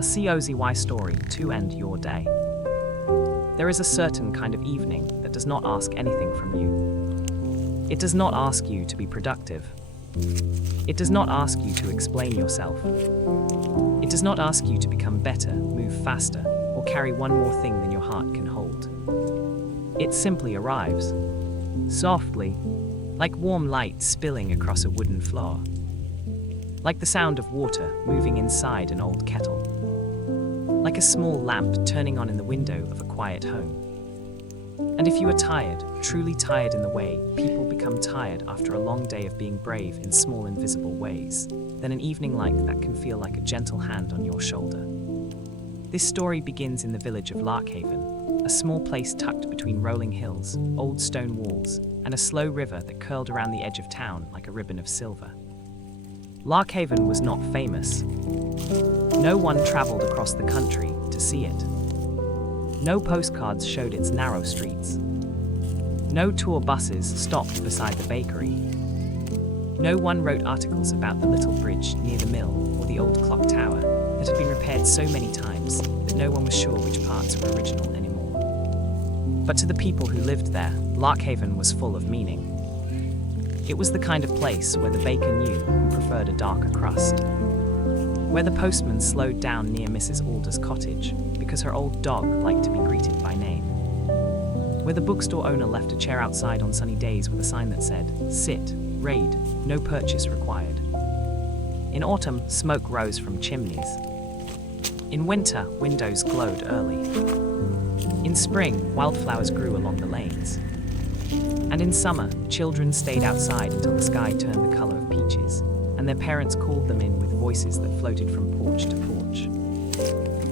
a COZY story to end your day. There is a certain kind of evening that does not ask anything from you. It does not ask you to be productive. It does not ask you to explain yourself. It does not ask you to become better, move faster, or carry one more thing than your heart can hold. It simply arrives, softly, like warm light spilling across a wooden floor, like the sound of water moving inside an old kettle, like a small lamp turning on in the window of a quiet home. And if you are tired, truly tired in the way people become tired after a long day of being brave in small invisible ways, then an evening like that can feel like a gentle hand on your shoulder. This story begins in the village of Larkhaven, a small place tucked between rolling hills, old stone walls, and a slow river that curled around the edge of town like a ribbon of silver. Larkhaven was not famous. No one traveled across the country to see it. No postcards showed its narrow streets. No tour buses stopped beside the bakery. No one wrote articles about the little bridge near the mill or the old clock tower that had been repaired so many times that no one was sure which parts were original anymore. But to the people who lived there, Larkhaven was full of meaning. It was the kind of place where the baker knew and preferred a darker crust, where the postman slowed down near Mrs. Alder's cottage because her old dog liked to be greeted by name, where the bookstore owner left a chair outside on sunny days with a sign that said, "Sit, read, no purchase required." In autumn, smoke rose from chimneys. In winter, windows glowed early. In spring, wildflowers grew along the lanes. And in summer, children stayed outside until the sky turned the color of peaches, and their parents called them in with voices that floated from porch to porch.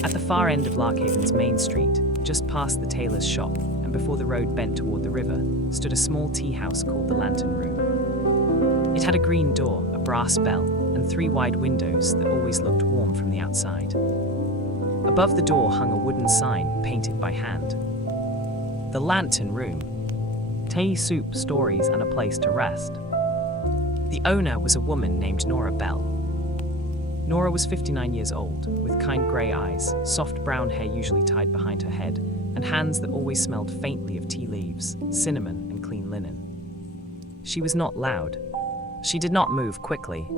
At the far end of Larkhaven's main street, just past the tailor's shop, and before the road bent toward the river, stood a small tea house called the Lantern Room. It had a green door, a brass bell, and 3 wide windows that always looked warm from the outside. Above the door hung a wooden sign painted by hand. The Lantern Room. Tea, soup, stories, and a place to rest. The owner was a woman named Nora Bell. Nora was 59 years old, with kind grey eyes, soft brown hair usually tied behind her head, and hands that always smelled faintly of tea leaves, cinnamon, and clean linen. She was not loud. She did not move quickly.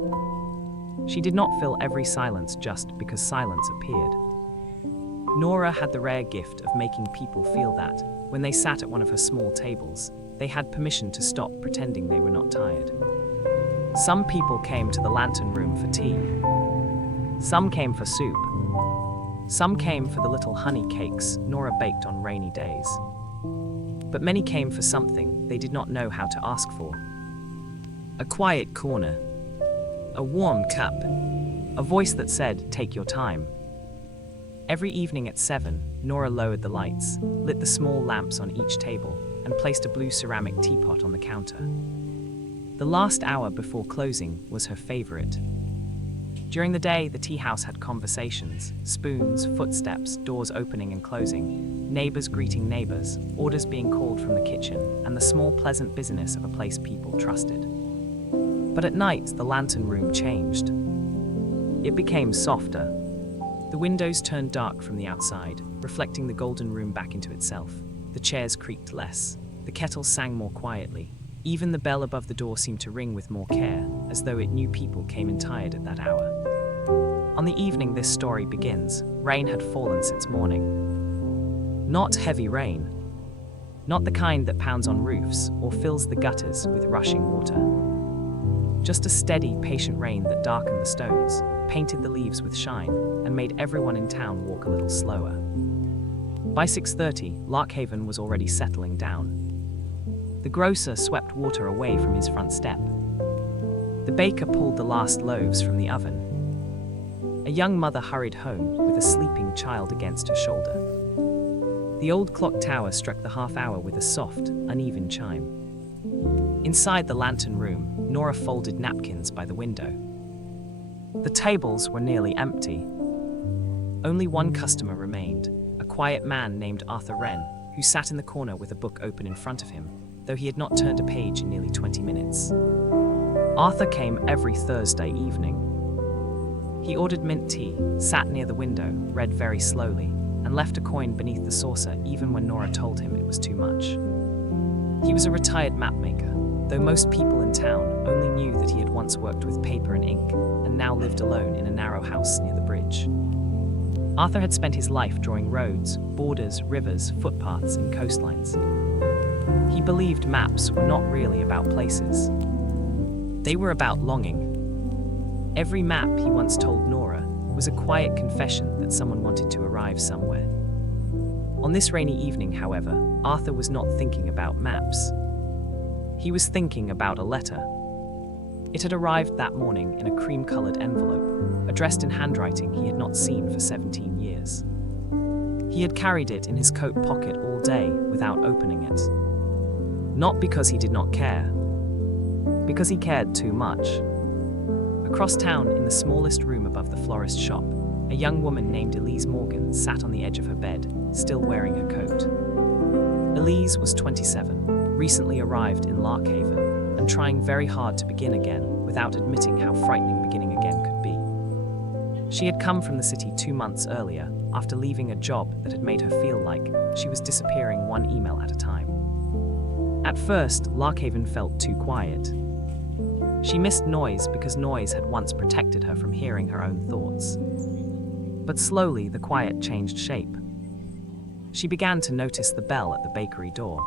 She did not fill every silence just because silence appeared. Nora had the rare gift of making people feel that, when they sat at one of her small tables, they had permission to stop pretending they were not tired. Some people came to the Lantern Room for tea. Some came for soup. Some came for the little honey cakes Nora baked on rainy days. But many came for something they did not know how to ask for. A quiet corner. A warm cup. A voice that said, "Take your time." Every evening at 7, Nora lowered the lights, lit the small lamps on each table, and placed a blue ceramic teapot on the counter. The last hour before closing was her favorite. During the day, the tea house had conversations, spoons, footsteps, doors opening and closing, neighbors greeting neighbors, orders being called from the kitchen, and the small pleasant busyness of a place people trusted. But at night, the Lantern Room changed. It became softer. The windows turned dark from the outside, reflecting the golden room back into itself. The chairs creaked less. The kettle sang more quietly. Even the bell above the door seemed to ring with more care, as though it knew people came in tired at that hour. On the evening this story begins, rain had fallen since morning. Not heavy rain. Not the kind that pounds on roofs or fills the gutters with rushing water. Just a steady, patient rain that darkened the stones, painted the leaves with shine, and made everyone in town walk a little slower. By 6:30, Larkhaven was already settling down. The grocer swept water away from his front step. The baker pulled the last loaves from the oven. A young mother hurried home with a sleeping child against her shoulder. The old clock tower struck the half hour with a soft, uneven chime. Inside the Lantern Room, Nora folded napkins by the window. The tables were nearly empty. Only one customer remained, a quiet man named Arthur Wren, who sat in the corner with a book open in front of him, though he had not turned a page in nearly 20 minutes. Arthur came every Thursday evening. He ordered mint tea, sat near the window, read very slowly, and left a coin beneath the saucer even when Nora told him it was too much. He was a retired mapmaker, though most people in town only knew that he had once worked with paper and ink and now lived alone in a narrow house near the bridge. Arthur had spent his life drawing roads, borders, rivers, footpaths, and coastlines. He believed maps were not really about places. They were about longing. Every map, he once told Nora, was a quiet confession that someone wanted to arrive somewhere. On this rainy evening, however, Arthur was not thinking about maps. He was thinking about a letter. It had arrived that morning in a cream-colored envelope, addressed in handwriting he had not seen for 17 years. He had carried it in his coat pocket all day without opening it. Not because he did not care, because he cared too much. Across town, in the smallest room above the florist shop, a young woman named Elise Morgan sat on the edge of her bed, still wearing her coat. Elise was 27, recently arrived in Larkhaven, and trying very hard to begin again without admitting how frightening beginning again could be. She had come from the city 2 months earlier, after leaving a job that had made her feel like she was disappearing one email at a time. At first, Larkhaven felt too quiet. She missed noise because noise had once protected her from hearing her own thoughts. But slowly, the quiet changed shape. She began to notice the bell at the bakery door,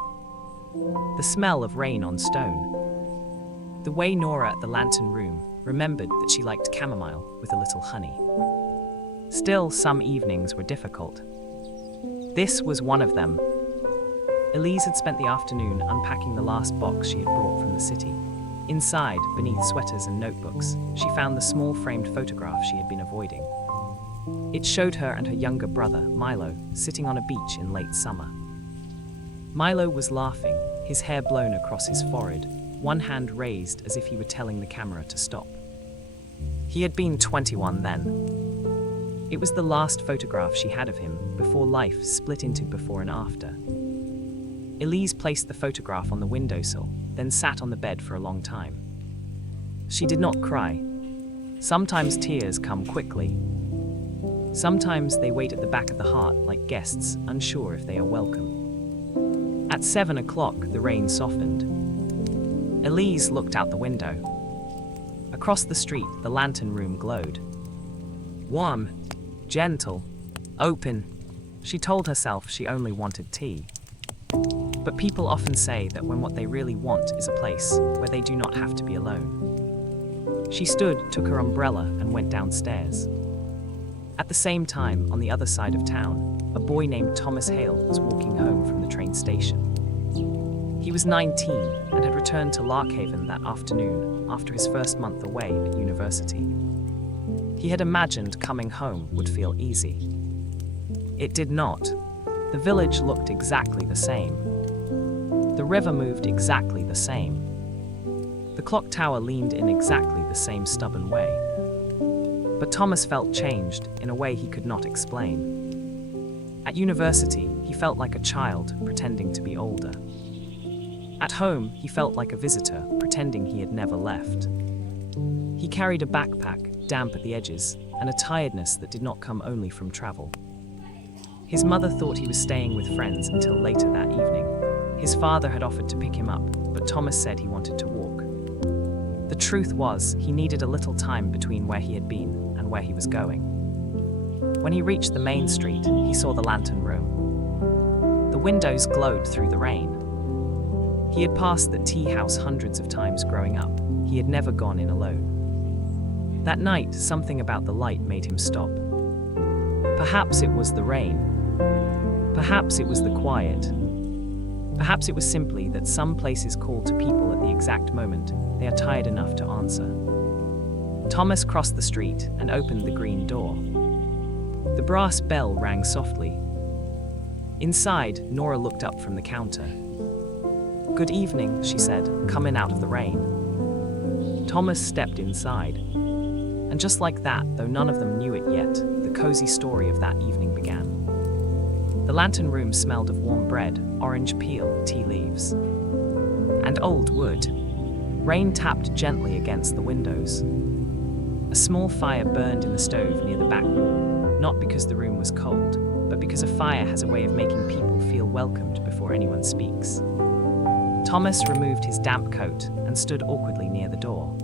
the smell of rain on stone, the way Nora at the lantern room remembered that she liked chamomile with a little honey. Still, some evenings were difficult. This was one of them. Elise had spent the afternoon unpacking the last box she had brought from the city. Inside, beneath sweaters and notebooks, she found the small framed photograph she had been avoiding. It showed her and her younger brother, Milo, sitting on a beach in late summer. Milo was laughing, his hair blown across his forehead, one hand raised as if he were telling the camera to stop. He had been 21 then. It was the last photograph she had of him before life split into before and after. Elise placed the photograph on the windowsill, then sat on the bed for a long time. She did not cry. Sometimes tears come quickly. Sometimes they wait at the back of the heart like guests, unsure if they are welcome. At 7 o'clock, the rain softened. Elise looked out the window. Across the street, the lantern room glowed. Warm, gentle, open. She told herself she only wanted tea. But people often say that when what they really want is a place where they do not have to be alone. She stood, took her umbrella, and went downstairs. At the same time, on the other side of town, a boy named Thomas Hale was walking home from the train station. He was 19 and had returned to Larkhaven that afternoon after his first month away at university. He had imagined coming home would feel easy. It did not. The village looked exactly the same. The river moved exactly the same. The clock tower leaned in exactly the same stubborn way. But Thomas felt changed in a way he could not explain. At university, he felt like a child pretending to be older. At home, he felt like a visitor pretending he had never left. He carried a backpack, damp at the edges, and a tiredness that did not come only from travel. His mother thought he was staying with friends until later that evening. His father had offered to pick him up, but Thomas said he wanted to walk. The truth was, he needed a little time between where he had been and where he was going. When he reached the main street, he saw the lantern room. The windows glowed through the rain. He had passed the tea house hundreds of times growing up. He had never gone in alone. That night, something about the light made him stop. Perhaps it was the rain. Perhaps it was the quiet. Perhaps it was simply that some places call to people at the exact moment they are tired enough to answer. Thomas crossed the street and opened the green door. The brass bell rang softly. Inside, Nora looked up from the counter. "Good evening," she said, coming out of the rain. Thomas stepped inside. And just like that, though none of them knew it yet, the cozy story of that evening began. The lantern room smelled of warm bread, orange peel, tea leaves, and old wood. Rain tapped gently against the windows. A small fire burned in the stove near the back wall, not because the room was cold, but because a fire has a way of making people feel welcomed before anyone speaks. Thomas removed his damp coat and stood awkwardly near the door.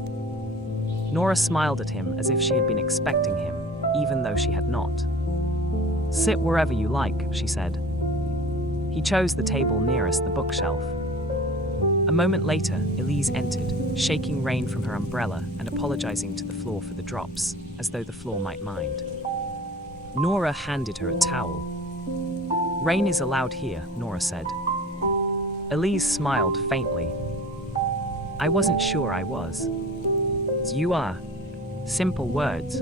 Nora smiled at him as if she had been expecting him, even though she had not. "Sit wherever you like," she said. He chose the table nearest the bookshelf. A moment later, Elise entered, shaking rain from her umbrella and apologizing to the floor for the drops, as though the floor might mind. Nora handed her a towel. "Rain is allowed here," Nora said. Elise smiled faintly. "I wasn't sure I was." "You are." Simple words.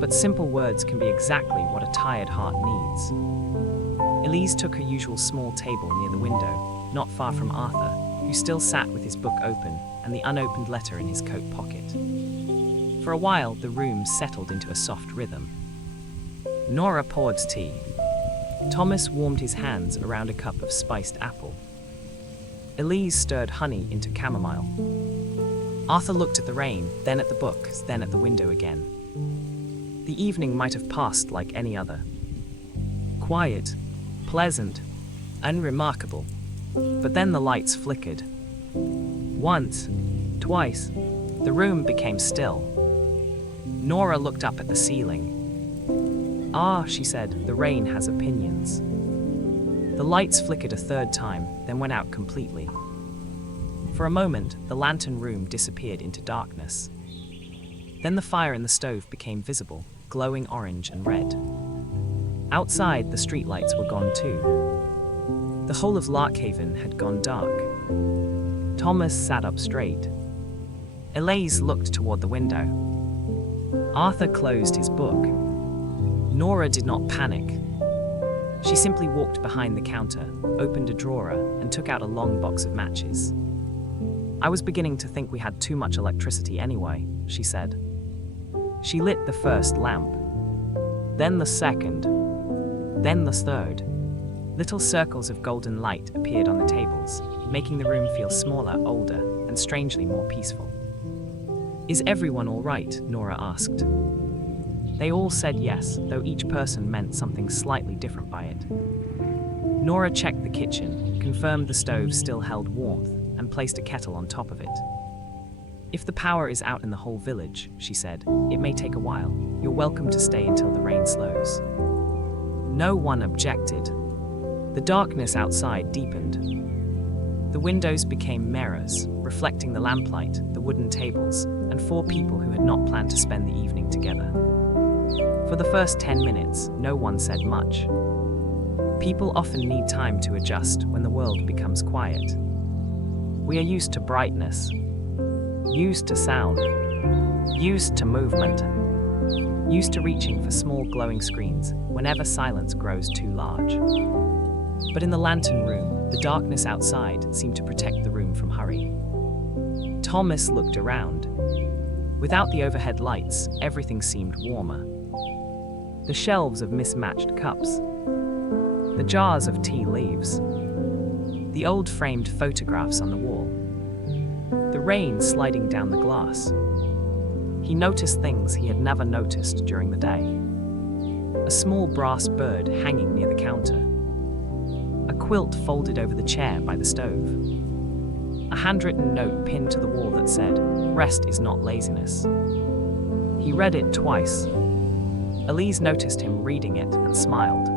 But simple words can be exactly what a tired heart needs. Elise took her usual small table near the window, not far from Arthur, who still sat with his book open and the unopened letter in his coat pocket. For a while, the room settled into a soft rhythm. Nora poured tea. Thomas warmed his hands around a cup of spiced apple. Elise stirred honey into chamomile. Arthur looked at the rain, then at the book, then at the window again. The evening might have passed like any other. Quiet, pleasant, unremarkable. But then the lights flickered. Once, twice, the room became still. Nora looked up at the ceiling. "Ah," she said, "the rain has opinions." The lights flickered a third time, then went out completely. For a moment, the lantern room disappeared into darkness. Then the fire in the stove became visible, glowing orange and red. Outside, the streetlights were gone too. The whole of Larkhaven had gone dark. Thomas sat up straight. Elise looked toward the window. Arthur closed his book. Nora did not panic. She simply walked behind the counter, opened a drawer, and took out a long box of matches. "I was beginning to think we had too much electricity anyway," she said. She lit the first lamp, then the second, then the third. Little circles of golden light appeared on the tables, making the room feel smaller, older, and strangely more peaceful. "Is everyone all right?" Nora asked. They all said yes, though each person meant something slightly different by it. Nora checked the kitchen, confirmed the stove still held warmth, and placed a kettle on top of it. "If the power is out in the whole village," she said, "it may take a while. You're welcome to stay until the rain slows." No one objected. The darkness outside deepened. The windows became mirrors, reflecting the lamplight, the wooden tables, and 4 people who had not planned to spend the evening together. For the first 10 minutes, no one said much. People often need time to adjust when the world becomes quiet. We are used to brightness, used to sound, used to movement, used to reaching for small glowing screens whenever silence grows too large. But in the lantern room, the darkness outside seemed to protect the room from hurry. Thomas looked around. Without the overhead lights, everything seemed warmer. The shelves of mismatched cups, the jars of tea leaves, the old framed photographs on the wall, the rain sliding down the glass. He noticed things he had never noticed during the day. A small brass bird hanging near the counter, a quilt folded over the chair by the stove, a handwritten note pinned to the wall that said, "Rest is not laziness." He read it twice. Elise noticed him reading it and smiled.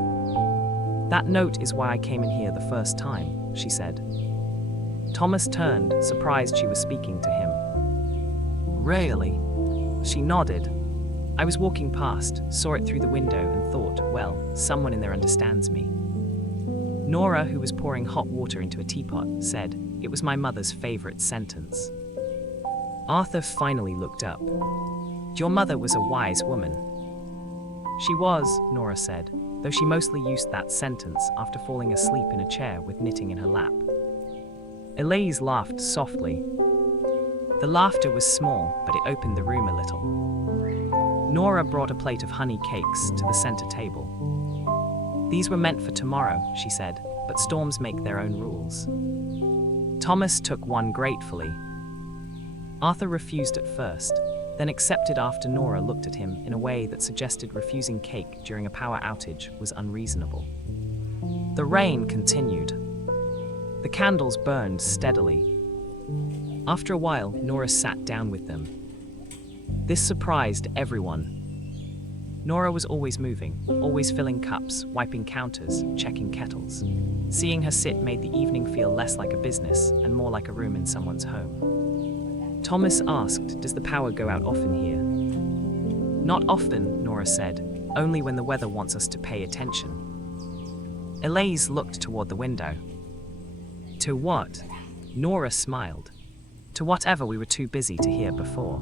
"That note is why I came in here the first time," she said. Thomas turned, surprised she was speaking to him. "Really?" She nodded. "I was walking past, saw it through the window and thought, well, someone in there understands me." Nora, who was pouring hot water into a teapot, said, "It was my mother's favorite sentence." Arthur finally looked up. "Your mother was a wise woman." "She was," Nora said, though she mostly used that sentence after falling asleep in a chair with knitting in her lap. Elise laughed softly. The laughter was small, but it opened the room a little. Nora brought a plate of honey cakes to the center table. "These were meant for tomorrow," she said, "but storms make their own rules." Thomas took one gratefully. Arthur refused at first, then accepted after Nora looked at him in a way that suggested refusing cake during a power outage was unreasonable. The rain continued. The candles burned steadily. After a while, Nora sat down with them. This surprised everyone. Nora was always moving, always filling cups, wiping counters, checking kettles. Seeing her sit made the evening feel less like a business and more like a room in someone's home. Thomas asked, "Does the power go out often here?" "Not often," Nora said, "only when the weather wants us to pay attention." Elise looked toward the window. "To what?" Nora smiled. "To whatever we were too busy to hear before."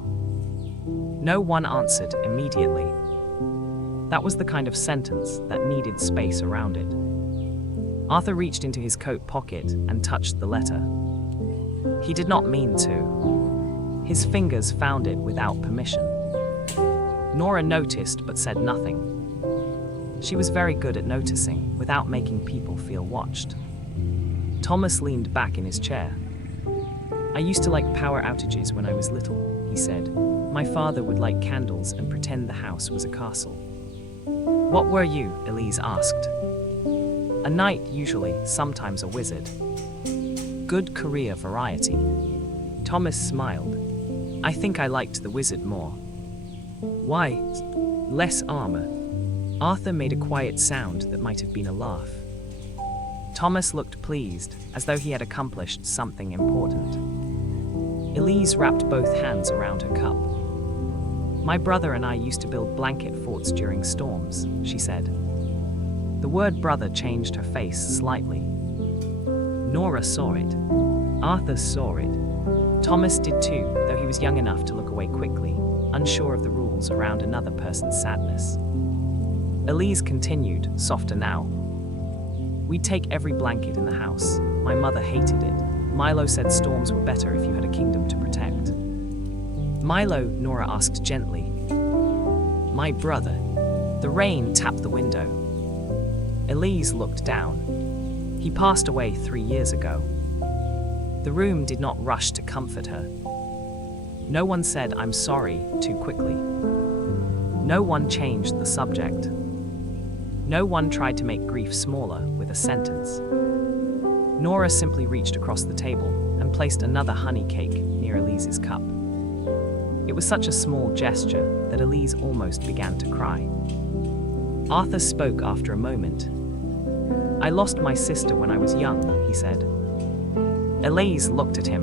No one answered immediately. That was the kind of sentence that needed space around it. Arthur reached into his coat pocket and touched the letter. He did not mean to. His fingers found it without permission. Nora noticed but said nothing. She was very good at noticing without making people feel watched. Thomas leaned back in his chair. "I used to like power outages when I was little," he said. "My father would light candles and pretend the house was a castle." "What were you?" Elise asked. "A knight usually, sometimes a wizard." "Good career variety." Thomas smiled. "I think I liked the wizard more." "Why?" "Less armor." Arthur made a quiet sound that might have been a laugh. Thomas looked pleased, as though he had accomplished something important. Elise wrapped both hands around her cup. "My brother and I used to build blanket forts during storms," she said. The word brother changed her face slightly. Nora saw it. Arthur saw it. Thomas did too, though he was young enough to look away quickly, unsure of the rules around another person's sadness. Elise continued, softer now. "We'd take every blanket in the house. My mother hated it. Milo said storms were better if you had a kingdom to protect." "Milo?" Nora asked gently. "My brother." The rain tapped the window. Elise looked down. "He passed away 3 years ago." The room did not rush to comfort her. No one said "I'm sorry" too quickly. No one changed the subject. No one tried to make grief smaller with a sentence. Nora simply reached across the table and placed another honey cake near Elise's cup. It was such a small gesture that Elise almost began to cry. Arthur spoke after a moment. "I lost my sister when I was young," he said. Elise looked at him.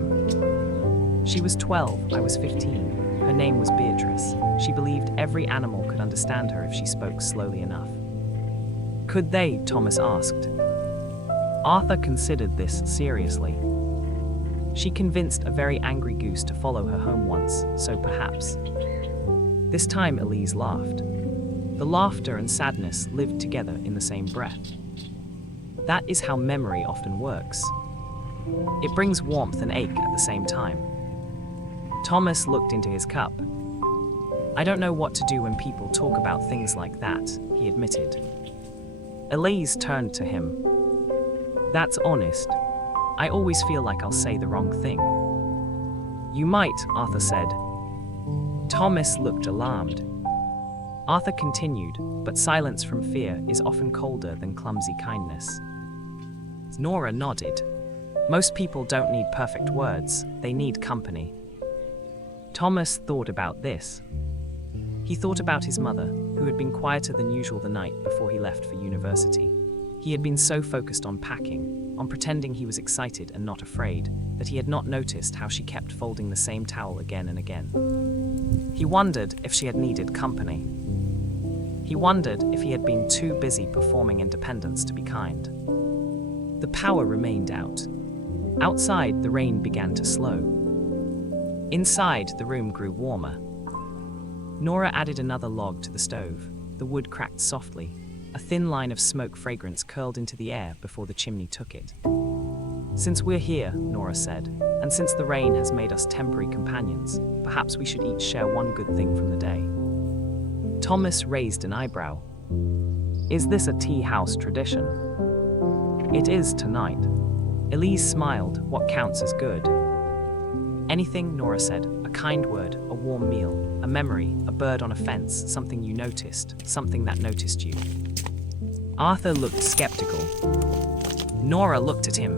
"She was 12, I was 15. Her name was Beatrice. She believed every animal could understand her if she spoke slowly enough." "Could they?" Thomas asked. Arthur considered this seriously. She convinced a very angry goose to follow her home once, so perhaps. This time Elise laughed. The laughter and sadness lived together in the same breath. That is how memory often works. It brings warmth and ache at the same time. Thomas looked into his cup. "I don't know what to do when people talk about things like that," he admitted. Elise turned to him. "That's honest. I always feel like I'll say the wrong thing." "You might," Arthur said. Thomas looked alarmed. Arthur continued, "But silence from fear is often colder than clumsy kindness." Nora nodded. "Most people don't need perfect words, they need company." Thomas thought about this. He thought about his mother, who had been quieter than usual the night before he left for university. He had been so focused on packing, on pretending he was excited and not afraid, that he had not noticed how she kept folding the same towel again and again. He wondered if she had needed company. He wondered if he had been too busy performing independence to be kind. The power remained out. Outside, the rain began to slow. Inside, the room grew warmer. Nora added another log to the stove. The wood cracked softly. A thin line of smoke fragrance curled into the air before the chimney took it. "Since we're here," Nora said, "and since the rain has made us temporary companions, perhaps we should each share one good thing from the day." Thomas raised an eyebrow. "Is this a tea house tradition?" "It is tonight." Elise smiled. "What counts as good?" Anything, Nora said. A kind word, a warm meal, a memory, a bird on a fence, something you noticed, something that noticed you. Arthur looked skeptical. Nora looked at him.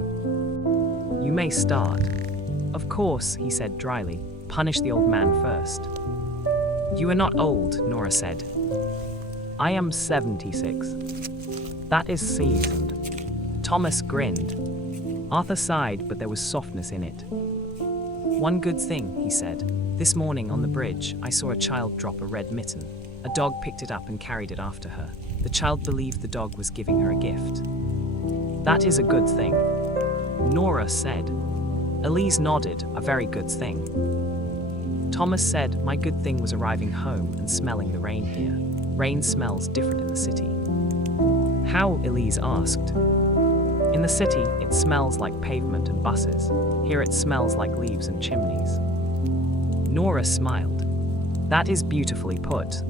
You may start. Of course, he said dryly. Punish the old man first. You are not old, Nora said. I am 76. That is seasoned. Thomas grinned. Arthur sighed, but there was softness in it. One good thing, he said. This morning on the bridge, I saw a child drop a red mitten. A dog picked it up and carried it after her. The child believed the dog was giving her a gift. That is a good thing, Nora said. Elise nodded, a very good thing. Thomas said, my good thing was arriving home and smelling the rain here. Rain smells different in the city. How? Elise asked. In the city, it smells like pavement and buses. Here it smells like leaves and chimneys. Nora smiled. That is beautifully put.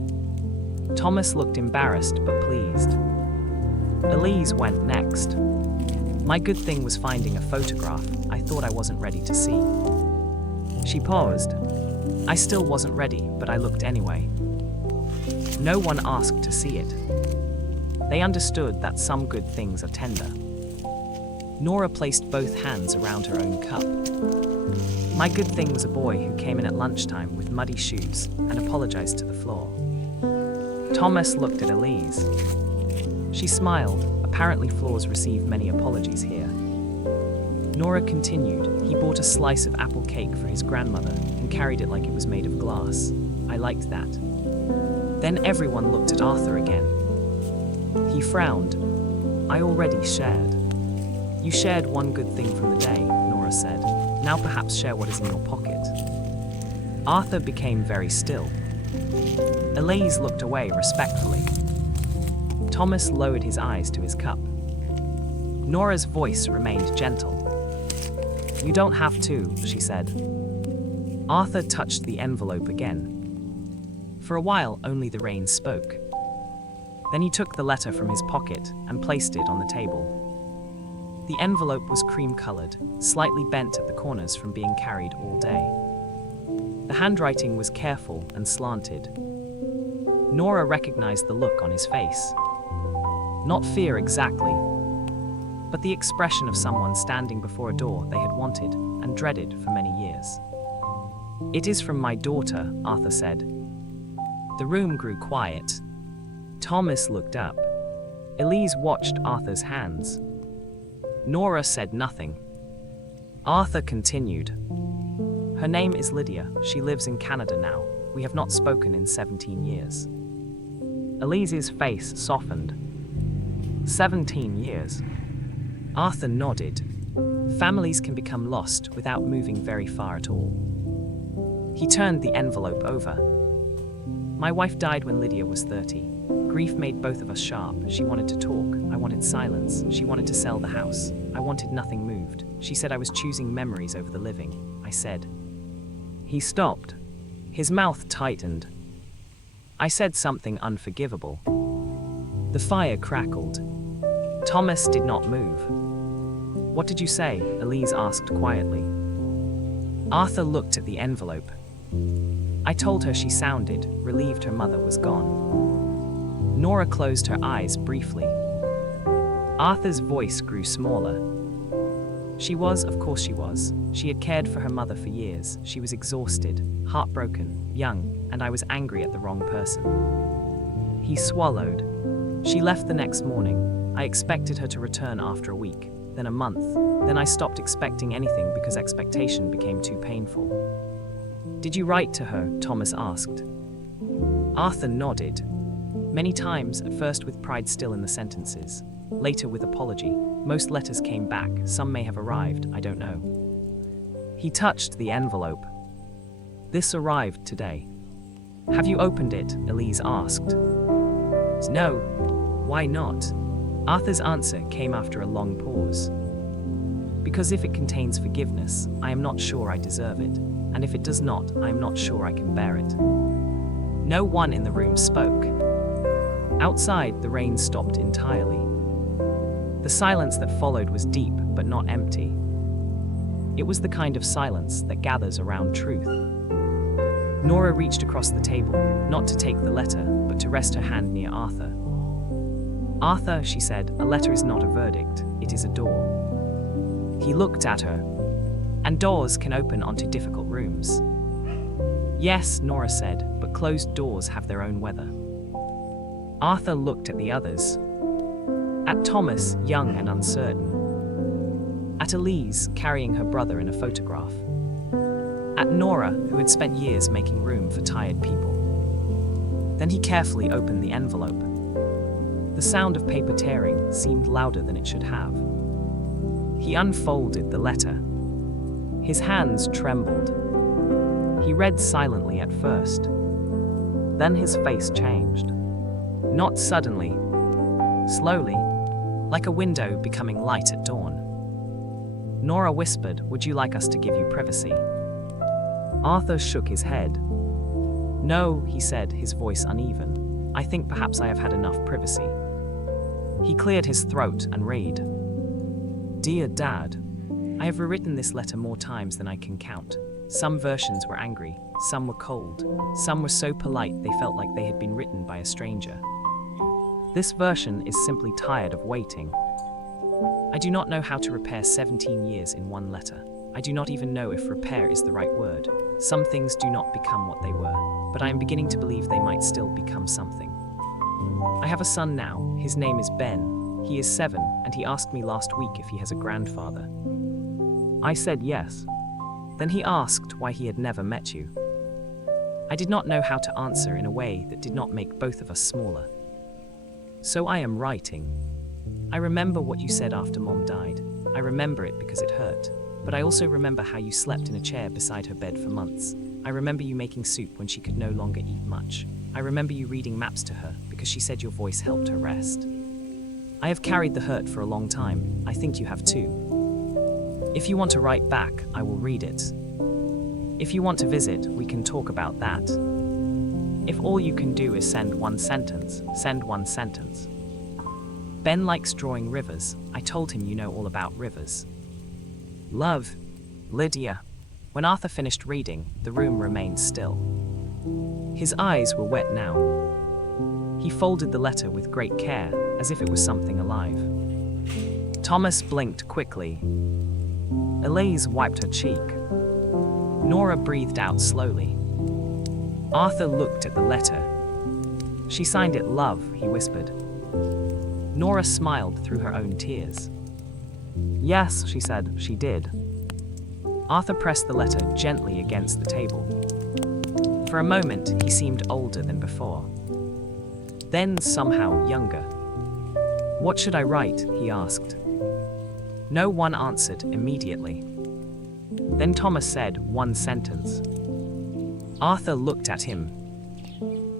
Thomas looked embarrassed but pleased. Elise went next. My good thing was finding a photograph I thought I wasn't ready to see. She paused. I still wasn't ready, but I looked anyway. No one asked to see it. They understood that some good things are tender. Nora placed both hands around her own cup. My good thing was a boy who came in at lunchtime with muddy shoes and apologized to the floor. Thomas looked at Elise. She smiled. Apparently floors receive many apologies here. Nora continued. He bought a slice of apple cake for his grandmother and carried it like it was made of glass. I liked that. Then everyone looked at Arthur again. He frowned. I already shared. You shared one good thing from the day, Nora said. Now perhaps share what is in your pocket. Arthur became very still. Elise looked away respectfully. Thomas lowered his eyes to his cup. Nora's voice remained gentle. You don't have to, she said. Arthur touched the envelope again. For a while, only the rain spoke. Then he took the letter from his pocket and placed it on the table. The envelope was cream-colored, slightly bent at the corners from being carried all day. The handwriting was careful and slanted. Nora recognized the look on his face. Not fear exactly, but the expression of someone standing before a door they had wanted and dreaded for many years. It is from my daughter, Arthur said. The room grew quiet. Thomas looked up. Elise watched Arthur's hands. Nora said nothing. Arthur continued. Her name is Lydia. She lives in Canada now. We have not spoken in 17 years. Elise's face softened. 17 years. Arthur nodded. Families can become lost without moving very far at all. He turned the envelope over. My wife died when Lydia was 30. Grief made both of us sharp. She wanted to talk. I wanted silence. She wanted to sell the house. I wanted nothing moved. She said I was choosing memories over the living. I said. He stopped. His mouth tightened. I said something unforgivable. The fire crackled. Thomas did not move. What did you say? Elise asked quietly. Arthur looked at the envelope. I told her she sounded relieved her mother was gone. Nora closed her eyes briefly. Arthur's voice grew smaller. She was, of course she was. She had cared for her mother for years. She was exhausted, heartbroken, young, and I was angry at the wrong person. He swallowed. She left the next morning. I expected her to return after a week, then a month. Then I stopped expecting anything because expectation became too painful. Did you write to her? Thomas asked. Arthur nodded. Many times, at first with pride still in the sentences, later with apology. Most letters came back, some may have arrived, I don't know. He touched the envelope. This arrived today. Have you opened it? Elise asked. No. Why not? Arthur's answer came after a long pause. Because if it contains forgiveness, I am not sure I deserve it, and if it does not, I am not sure I can bear it. No one in the room spoke. Outside, the rain stopped entirely. The silence that followed was deep, but not empty. It was the kind of silence that gathers around truth. Nora reached across the table, not to take the letter, but to rest her hand near Arthur. "Arthur," she said, "a letter is not a verdict, it is a door." He looked at her. "And doors can open onto difficult rooms." "Yes," Nora said, "but closed doors have their own weather." Arthur looked at the others. At Thomas, young and uncertain. At Elise, carrying her brother in a photograph. At Nora, who had spent years making room for tired people. Then he carefully opened the envelope. The sound of paper tearing seemed louder than it should have. He unfolded the letter. His hands trembled. He read silently at first. Then his face changed. Not suddenly. Slowly, like a window becoming light at dawn. Nora whispered, "Would you like us to give you privacy?" Arthur shook his head. "No," he said, his voice uneven. "I think perhaps I have had enough privacy." He cleared his throat and read. "Dear Dad, I have rewritten this letter more times than I can count. Some versions were angry, some were cold, some were so polite they felt like they had been written by a stranger. This version is simply tired of waiting. I do not know how to repair 17 years in one letter. I do not even know if repair is the right word. Some things do not become what they were, but I am beginning to believe they might still become something. I have a son now. His name is Ben. He is 7, and he asked me last week if he has a grandfather. I said yes. Then he asked why he had never met you. I did not know how to answer in a way that did not make both of us smaller. So I am writing. I remember what you said after Mom died. I remember it because it hurt. But I also remember how you slept in a chair beside her bed for months. I remember you making soup when she could no longer eat much. I remember you reading maps to her because she said your voice helped her rest. I have carried the hurt for a long time. I think you have too. If you want to write back, I will read it. If you want to visit, we can talk about that. If all you can do is send one sentence, send one sentence. Ben likes drawing rivers. I told him you know all about rivers. Love, Lydia. When Arthur finished reading, the room remained still. His eyes were wet now. He folded the letter with great care, as if it was something alive. Thomas blinked quickly. Elise wiped her cheek. Nora breathed out slowly. Arthur looked at the letter. She signed it Love, he whispered. Nora smiled through her own tears. Yes, she said, she did. Arthur pressed the letter gently against the table. For a moment, he seemed older than before. Then somehow younger. What should I write? He asked. No one answered immediately. Then Thomas said one sentence. Arthur looked at him.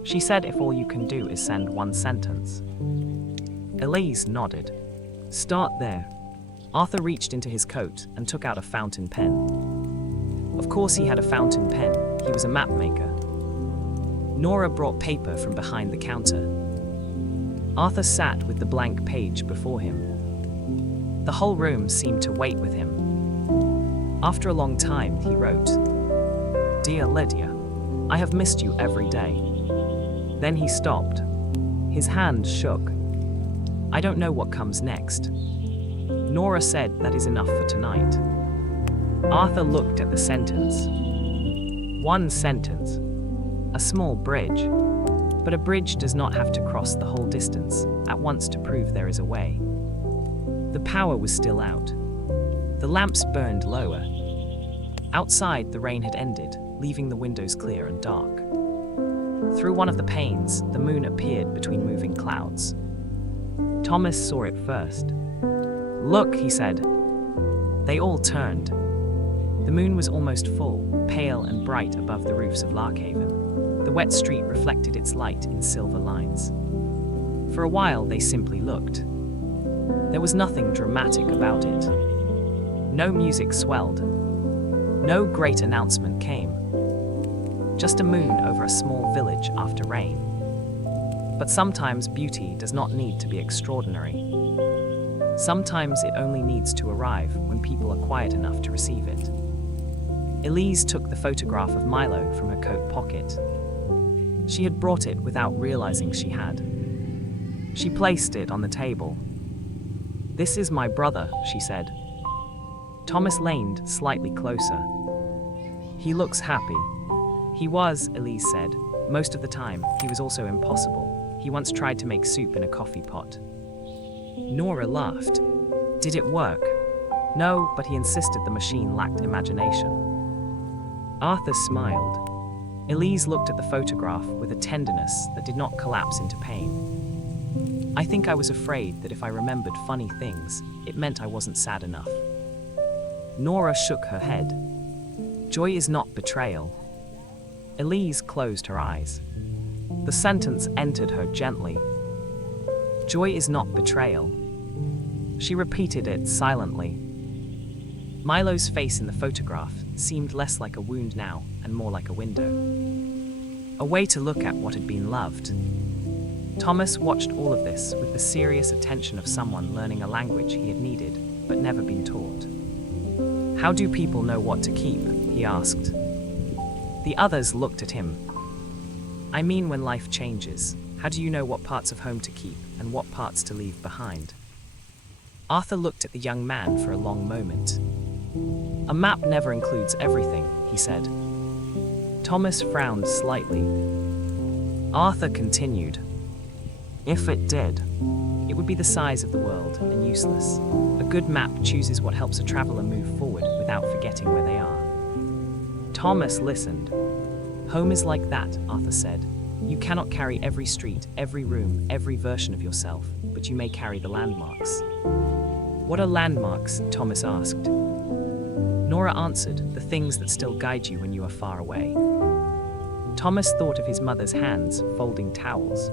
She said if all you can do is send one sentence. Elise nodded. Start there. Arthur reached into his coat and took out a fountain pen. Of course he had a fountain pen. He was a map maker. Nora brought paper from behind the counter. Arthur sat with the blank page before him. The whole room seemed to wait with him. After a long time, he wrote, Dear Lydia, I have missed you every day. Then he stopped. His hand shook. I don't know what comes next. Nora said that is enough for tonight. Arthur looked at the sentence. One sentence. A small bridge. But a bridge does not have to cross the whole distance at once to prove there is a way. The power was still out. The lamps burned lower. Outside, the rain had ended, leaving the windows clear and dark. Through one of the panes, the moon appeared between moving clouds. Thomas saw it first. Look, he said. They all turned. The moon was almost full, pale and bright above the roofs of Larkhaven. The wet street reflected its light in silver lines. For a while, they simply looked. There was nothing dramatic about it. No music swelled. No great announcement came. Just a moon over a small village after rain. But sometimes beauty does not need to be extraordinary. Sometimes it only needs to arrive when people are quiet enough to receive it. Elise took the photograph of Milo from her coat pocket. She had brought it without realizing she had. She placed it on the table. "This is my brother," she said. Thomas leaned slightly closer. "He looks happy." "He was," Elise said. "Most of the time, he was also impossible. He once tried to make soup in a coffee pot." Nora laughed. "Did it work?" "No, but he insisted the machine lacked imagination." Arthur smiled. Elise looked at the photograph with a tenderness that did not collapse into pain. "I think I was afraid that if I remembered funny things, it meant I wasn't sad enough." Nora shook her head. "Joy is not betrayal." Elise closed her eyes. The sentence entered her gently. "Joy is not betrayal." She repeated it silently. Milo's face in the photograph seemed less like a wound now and more like a window. A way to look at what had been loved. Thomas watched all of this with the serious attention of someone learning a language he had needed but never been taught. "How do people know what to keep?" he asked. The others looked at him. "I mean, when life changes, how do you know what parts of home to keep and what parts to leave behind?" Arthur looked at the young man for a long moment. "A map never includes everything," he said. Thomas frowned slightly. Arthur continued. "If it did, it would be the size of the world and useless. A good map chooses what helps a traveler move forward without forgetting where they are." Thomas listened. "Home is like that," Arthur said. "You cannot carry every street, every room, every version of yourself, but you may carry the landmarks." "What are landmarks?" Thomas asked. Nora answered, "The things that still guide you when you are far away." Thomas thought of his mother's hands folding towels.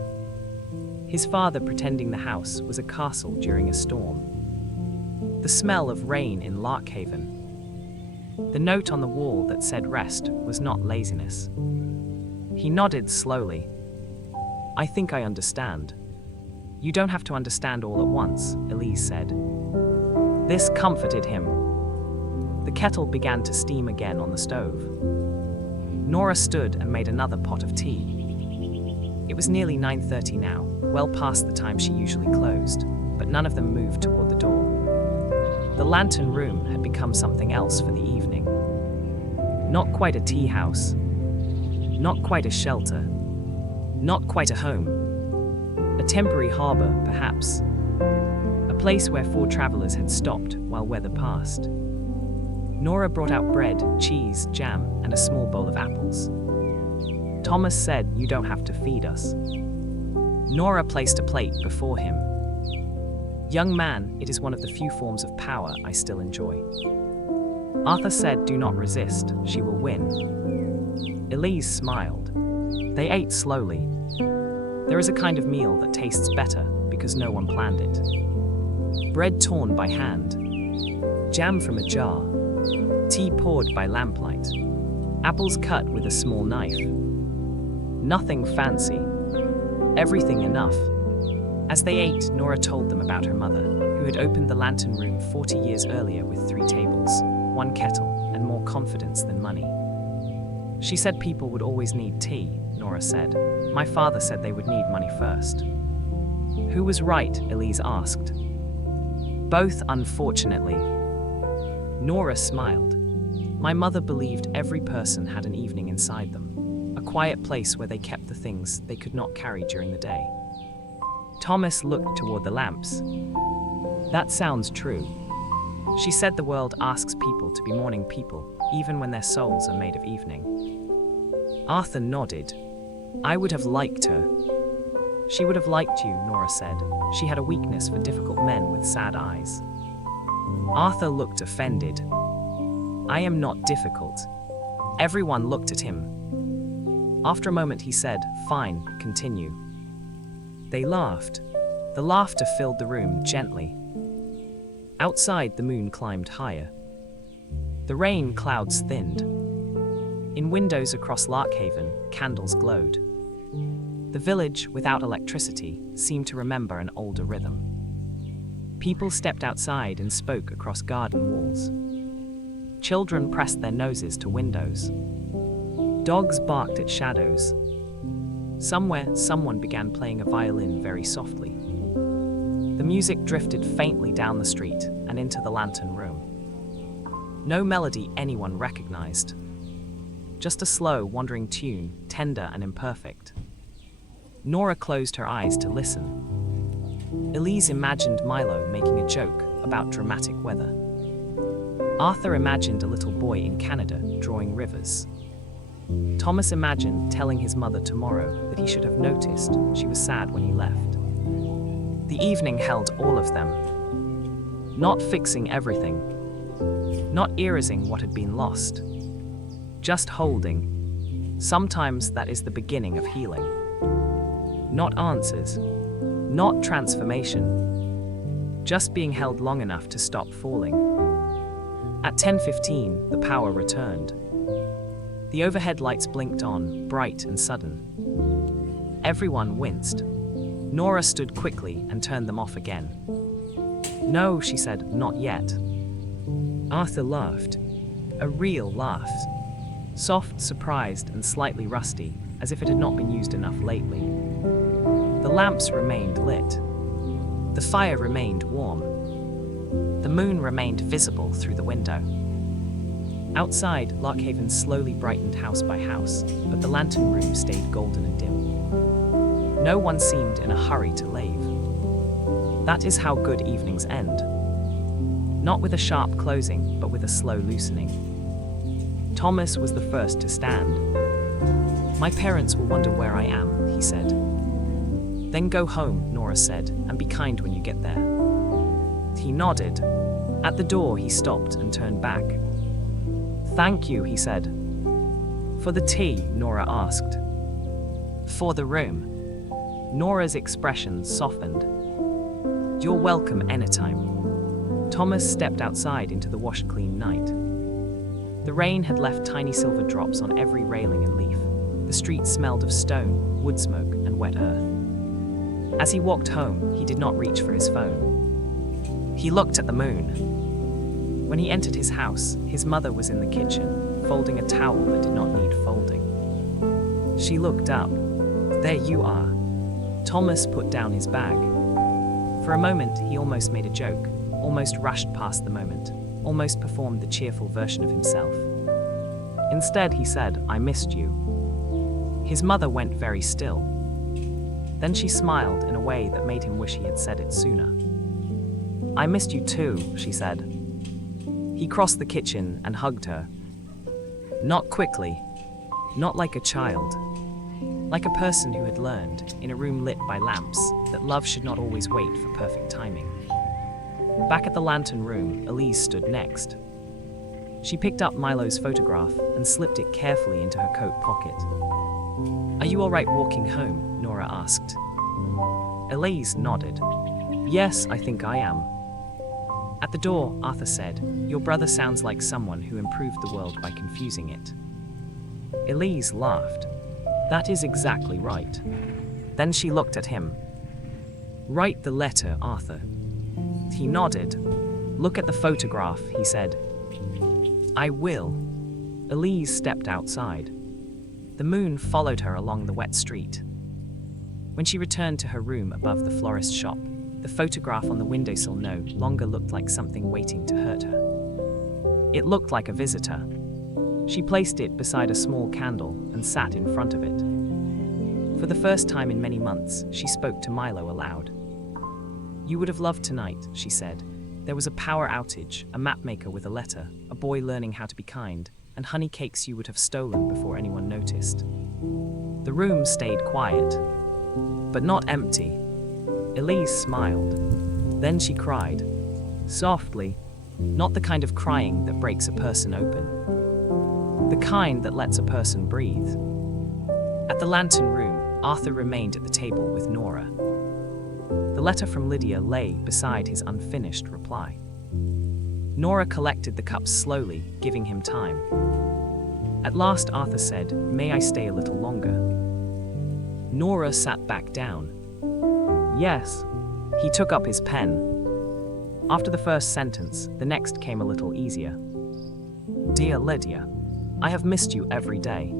His father pretending the house was a castle during a storm. The smell of rain in Larkhaven. The note on the wall that said rest was not laziness. He nodded slowly. "I think I understand." "You don't have to understand all at once," Elise said. This comforted him. The kettle began to steam again on the stove. Nora stood and made another pot of tea. It was nearly 9:30 now, well past the time she usually closed, but none of them moved toward the door. The lantern room had become something else for the evening. Not quite a tea house. Not quite a shelter. Not quite a home. A temporary harbor, perhaps. A place where 4 travelers had stopped while weather passed. Nora brought out bread, cheese, jam, and a small bowl of apples. Thomas said, "You don't have to feed us." Nora placed a plate before him. "Young man, it is one of the few forms of power I still enjoy." Arthur said, "Do not resist, she will win." Elise smiled. They ate slowly. There is a kind of meal that tastes better because no one planned it. Bread torn by hand. Jam from a jar. Tea poured by lamplight. Apples cut with a small knife. Nothing fancy. Everything enough. As they ate, Nora told them about her mother, who had opened the lantern room 40 years earlier with 3 tables, 1 kettle, and more confidence than money. She said people would always need tea, Nora said. My father said they would need money first. Who was right? Elise asked. Both, unfortunately. Nora smiled. My mother believed every person had an evening inside them, a quiet place where they kept the things they could not carry during the day. Thomas looked toward the lamps. That sounds true. She said the world asks people to be morning people, even when their souls are made of evening. Arthur nodded. I would have liked her. She would have liked you, Nora said. She had a weakness for difficult men with sad eyes. Arthur looked offended. I am not difficult. Everyone looked at him. After a moment he said, Fine, continue. They laughed. The laughter filled the room gently. Outside, the moon climbed higher. The rain clouds thinned. In windows across Larkhaven, candles glowed. The village, without electricity, seemed to remember an older rhythm. People stepped outside and spoke across garden walls. Children pressed their noses to windows. Dogs barked at shadows. Somewhere, someone began playing a violin very softly. The music drifted faintly down the street and into the lantern room. No melody anyone recognized. Just a slow, wandering tune, tender and imperfect. Nora closed her eyes to listen. Elise imagined Milo making a joke about dramatic weather. Arthur imagined a little boy in Canada drawing rivers. Thomas imagined telling his mother tomorrow that he should have noticed she was sad when he left. The evening held all of them. Not fixing everything. Not erasing what had been lost. Just holding. Sometimes that is the beginning of healing. Not answers. Not transformation. Just being held long enough to stop falling. At 10:15, the power returned. The overhead lights blinked on, bright and sudden. Everyone winced. Nora stood quickly and turned them off again. "No," she said, "not yet." Arthur laughed. A real laugh. Soft, surprised, and slightly rusty, as if it had not been used enough lately. The lamps remained lit. The fire remained warm. The moon remained visible through the window. Outside, Larkhaven slowly brightened house by house, but the lantern room stayed golden and dim. No one seemed in a hurry to leave. That is how good evenings end. Not with a sharp closing, but with a slow loosening. Thomas was the first to stand. "My parents will wonder where I am," he said. "Then go home," Nora said, "and be kind when you get there." He nodded. At the door, he stopped and turned back. "Thank you," he said. "For the tea?" Nora asked. "For the room." Nora's expression softened. "You're welcome anytime." Thomas stepped outside into the wash-clean night. The rain had left tiny silver drops on every railing and leaf. The street smelled of stone, wood smoke, and wet earth. As he walked home, he did not reach for his phone. He looked at the moon. When he entered his house, his mother was in the kitchen, folding a towel that did not need folding. She looked up. "There you are." Thomas put down his bag. For a moment, he almost made a joke, almost rushed past the moment, almost performed the cheerful version of himself. Instead, he said, "I missed you." His mother went very still. Then she smiled in a way that made him wish he had said it sooner. "I missed you too," she said. He crossed the kitchen and hugged her. Not quickly, not like a child, like a person who had learned, in a room lit by lamps, that love should not always wait for perfect timing. Back at the lantern room, Elise stood next. She picked up Milo's photograph and slipped it carefully into her coat pocket. "Are you all right walking home?" Nora asked. Elise nodded. "Yes, I think I am." At the door, Arthur said, "Your brother sounds like someone who improved the world by confusing it." Elise laughed. "That is exactly right." Then she looked at him. "Write the letter, Arthur." He nodded. "Look at the photograph," he said. "I will." Elise stepped outside. The moon followed her along the wet street. When she returned to her room above the florist's shop, the photograph on the windowsill no longer looked like something waiting to hurt her. It looked like a visitor. She placed it beside a small candle and sat in front of it. For the first time in many months, she spoke to Milo aloud. "You would have loved tonight," she said. "There was a power outage, a mapmaker with a letter, a boy learning how to be kind, and honey cakes you would have stolen before anyone noticed." The room stayed quiet, but not empty. Elise smiled. Then she cried. Softly, not the kind of crying that breaks a person open. The kind that lets a person breathe. At the lantern room, Arthur remained at the table with Nora. The letter from Lydia lay beside his unfinished reply. Nora collected the cups slowly, giving him time. At last Arthur said, "May I stay a little longer?" Nora sat back down. "Yes." He took up his pen. After the first sentence, the next came a little easier. Dear Lydia, I have missed you every day.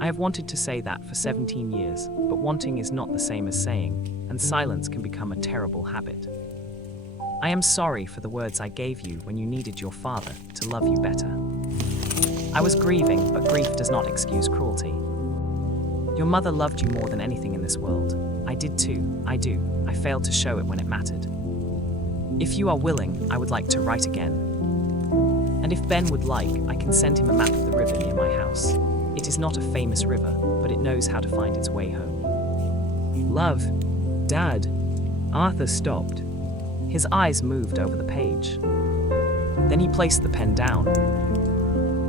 I have wanted to say that for 17 years, but wanting is not the same as saying, and silence can become a terrible habit. I am sorry for the words I gave you when you needed your father to love you better. I was grieving, but grief does not excuse cruelty. Your mother loved you more than anything in this world. I did too, I do. I failed to show it when it mattered. If you are willing, I would like to write again. And if Ben would like, I can send him a map of the river near my house. It is not a famous river, but it knows how to find its way home. Love, Dad. Arthur stopped. His eyes moved over the page. Then he placed the pen down.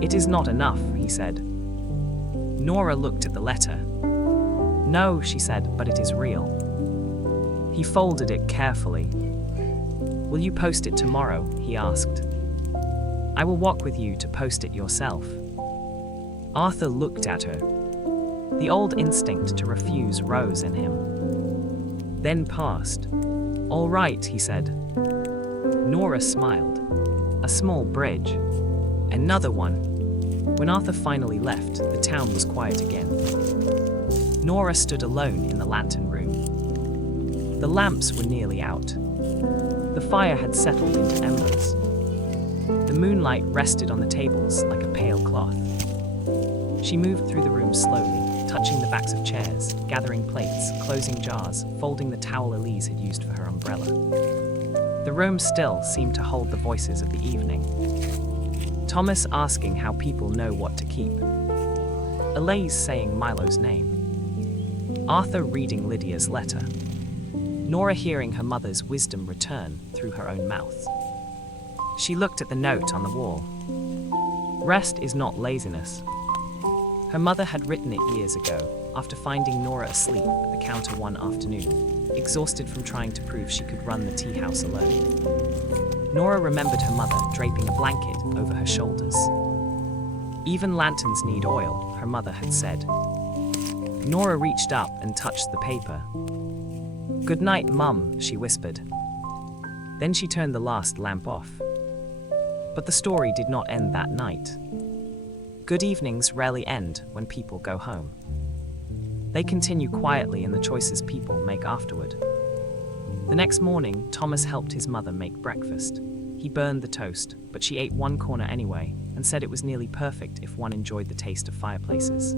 It is not enough, he said. Nora looked at the letter. No, she said, but it is real. He folded it carefully. Will you post it tomorrow? He asked. I will walk with you to post it yourself. Arthur looked at her. The old instinct to refuse rose in him. Then passed. All right, he said. Nora smiled. A small bridge. Another one. When Arthur finally left, the town was quiet again. Nora stood alone in the lantern room. The lamps were nearly out. The fire had settled into embers. The moonlight rested on the tables like a pale cloth. She moved through the room slowly, touching the backs of chairs, gathering plates, closing jars, folding the towel Elise had used for her umbrella. The room still seemed to hold the voices of the evening. Thomas asking how people know what to keep. Elise saying Milo's name. Arthur reading Lydia's letter. Nora hearing her mother's wisdom return through her own mouth. She looked at the note on the wall. Rest is not laziness. Her mother had written it years ago, after finding Nora asleep at the counter one afternoon, exhausted from trying to prove she could run the tea house alone. Nora remembered her mother draping a blanket over her shoulders. Even lanterns need oil, her mother had said. Nora reached up and touched the paper. Good night, Mum, she whispered. Then she turned the last lamp off. But the story did not end that night. Good evenings rarely end when people go home. They continue quietly in the choices people make afterward. The next morning, Thomas helped his mother make breakfast. He burned the toast, but she ate one corner anyway and said it was nearly perfect if one enjoyed the taste of fireplaces.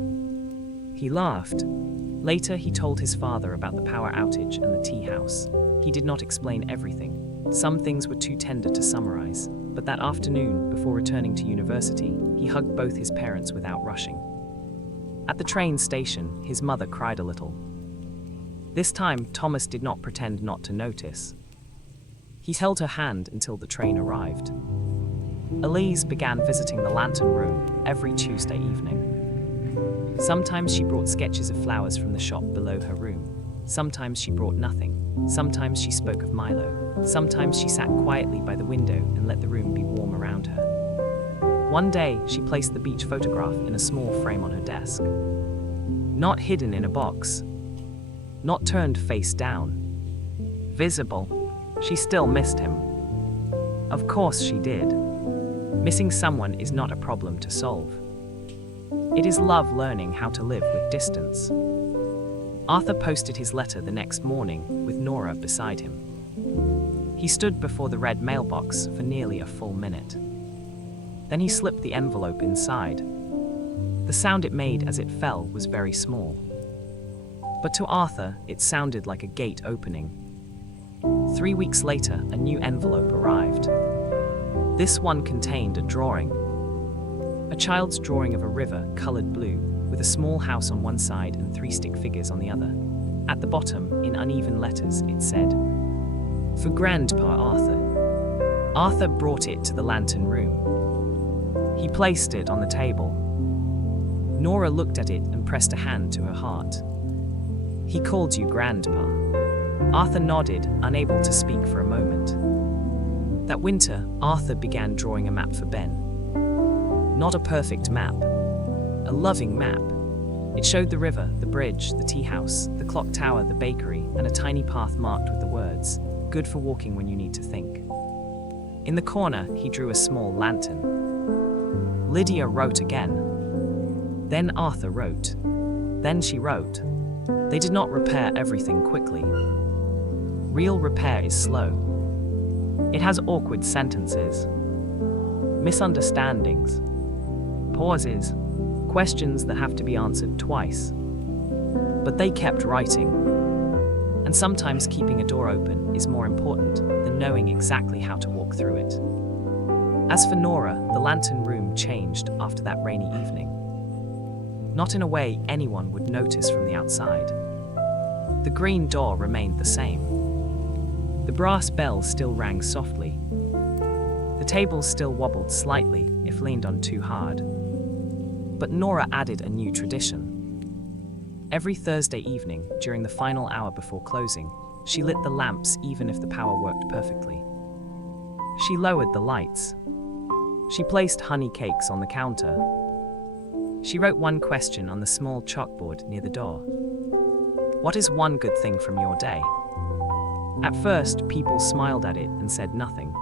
He laughed. Later, he told his father about the power outage and the tea house. He did not explain everything. Some things were too tender to summarize. But that afternoon, before returning to university, he hugged both his parents without rushing. At the train station, his mother cried a little. This time, Thomas did not pretend not to notice. He held her hand until the train arrived. Elise began visiting the lantern room every Tuesday evening. Sometimes she brought sketches of flowers from the shop below her room. Sometimes she brought nothing. Sometimes she spoke of Milo. Sometimes she sat quietly by the window and let the room be warm around her. One day, she placed the beach photograph in a small frame on her desk. Not hidden in a box. Not turned face down. Visible. She still missed him. Of course she did. Missing someone is not a problem to solve. It is love learning how to live with distance. Arthur posted his letter the next morning with Nora beside him. He stood before the red mailbox for nearly a full minute. Then he slipped the envelope inside. The sound it made as it fell was very small. But to Arthur, it sounded like a gate opening. 3 weeks later, a new envelope arrived. This one contained a drawing. A child's drawing of a river colored blue, with a small house on one side and 3 stick figures on the other. At the bottom, in uneven letters, it said, "For Grandpa Arthur." Arthur brought it to the lantern room. He placed it on the table. Nora looked at it and pressed a hand to her heart. "He called you Grandpa." Arthur nodded, unable to speak for a moment. That winter, Arthur began drawing a map for Ben. Not a perfect map. A loving map. It showed the river, the bridge, the tea house, the clock tower, the bakery, and a tiny path marked with the words, good for walking when you need to think. In the corner, he drew a small lantern. Lydia wrote again. Then Arthur wrote. Then she wrote. They did not repair everything quickly. Real repair is slow. It has awkward sentences, misunderstandings, pauses, questions that have to be answered twice. But they kept writing. And sometimes keeping a door open is more important than knowing exactly how to walk through it. As for Nora, the lantern room changed after that rainy evening. Not in a way anyone would notice from the outside. The green door remained the same. The brass bell still rang softly. The table still wobbled slightly if leaned on too hard. But Nora added a new tradition. Every Thursday evening, during the final hour before closing, she lit the lamps even if the power worked perfectly. She lowered the lights. She placed honey cakes on the counter. She wrote one question on the small chalkboard near the door. What is one good thing from your day? At first, people smiled at it and said nothing.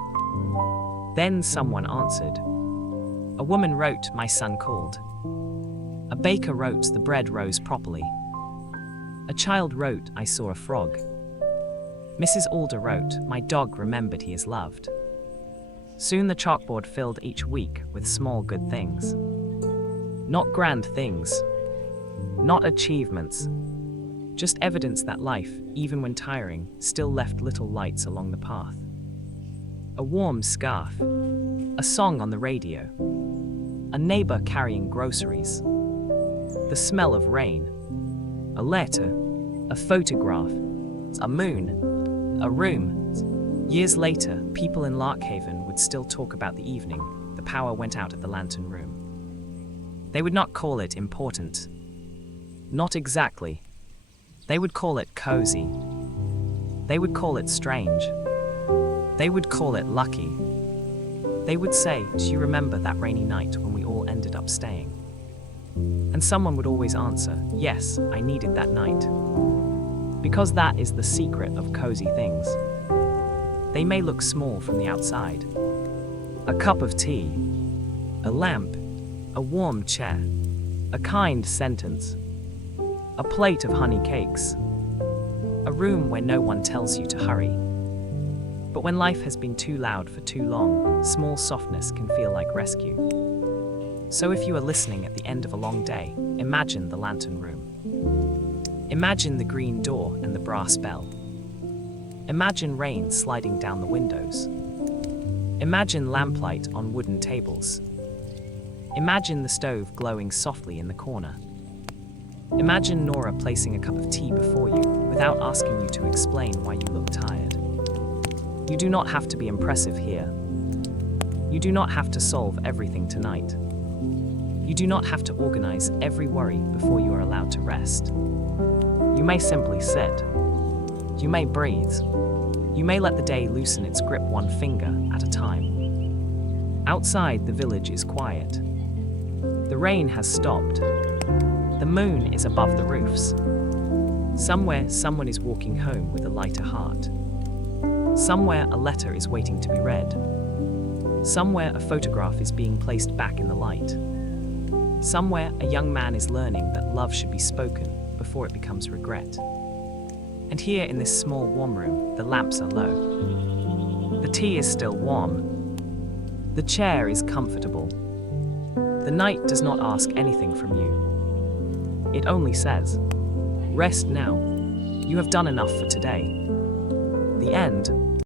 Then someone answered. A woman wrote, my son called. A baker wrote, the bread rose properly. A child wrote, I saw a frog. Mrs. Alder wrote, my dog remembered he is loved. Soon the chalkboard filled each week with small good things. Not grand things, not achievements, just evidence that life, even when tiring, still left little lights along the path. A warm scarf, a song on the radio, a neighbor carrying groceries, the smell of rain, a letter, a photograph, a moon, a room. Years later, people in Larkhaven would still talk about the evening the power went out at the lantern room. They would not call it important. Not exactly. They would call it cozy. They would call it strange. They would call it lucky. They would say, do you remember that rainy night when we all ended up staying? And someone would always answer, yes, I needed that night. Because that is the secret of cozy things. They may look small from the outside. A cup of tea, a lamp, a warm chair, a kind sentence, a plate of honey cakes, a room where no one tells you to hurry. But when life has been too loud for too long, small softness can feel like rescue. So if you are listening at the end of a long day, imagine the lantern room. Imagine the green door and the brass bell. Imagine rain sliding down the windows. Imagine lamplight on wooden tables. Imagine the stove glowing softly in the corner. Imagine Nora placing a cup of tea before you without asking you to explain why you look tired. You do not have to be impressive here. You do not have to solve everything tonight. You do not have to organize every worry before you are allowed to rest. You may simply sit. You may breathe. You may let the day loosen its grip one finger at a time. Outside, the village is quiet. The rain has stopped. The moon is above the roofs. Somewhere, someone is walking home with a lighter heart. Somewhere, a letter is waiting to be read. Somewhere, a photograph is being placed back in the light. Somewhere, a young man is learning that love should be spoken before it becomes regret. And here in this small warm room, the lamps are low. The tea is still warm. The chair is comfortable. The night does not ask anything from you. It only says, rest now. You have done enough for today. The end